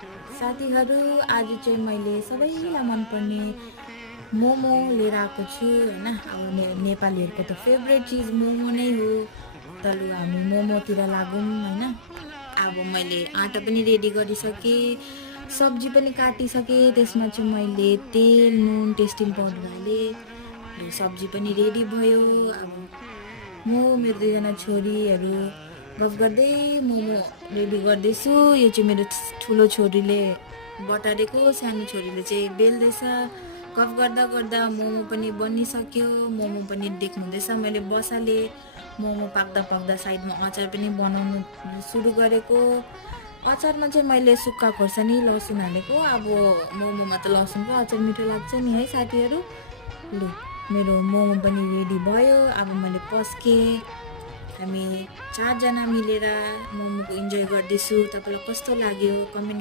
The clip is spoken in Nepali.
साथीहरू, आज चाहिँ मैले सबैलाई मनपर्ने मोमो लिएर आएको छु होइन। अब मेरो नेपालीहरूको त फेभरेट चिज मोमो नै हो। त लु हामी मोमोतिर लागौँ होइन। अब मैले आँटा पनि रेडी गरिसकेँ, सब्जी पनि काटिसकेँ, त्यसमा चाहिँ मैले तेल नुन टेस्टिङ पाउडर हालेँ। लु सब्जी पनि रेडी भयो। अब म मेरो दुईजना छोरीहरू गफ गर्दै मोमो रेडी गर्दैछु। यो चाहिँ मेरो ठुलो छोरीले बटारेको, सानो छोरीले चाहिँ बेल्दैछ। गफ गर्दा गर्दा मोमो पनि बनिसक्यो। मोमो पनि देख्नुहुँदैछ मैले बसालेँ। मोमो पाक्दा पाक्दा साइडमा अचार पनि बनाउनु सुरु गरेको। अचारमा चाहिँ मैले सुक्खा खोर्सानी लसुन हालेको। अब मोमोमा त लसुनको अचार मिठो लाग्छ नि है साथीहरू। लु मेरो मोमो पनि रेडी भयो। अब मैले पस्केँ। हामी 4जना मिलेर मोमोको इन्जोय गर्दैछु। तपाईँलाई कस्तो लाग्यो कमेन्ट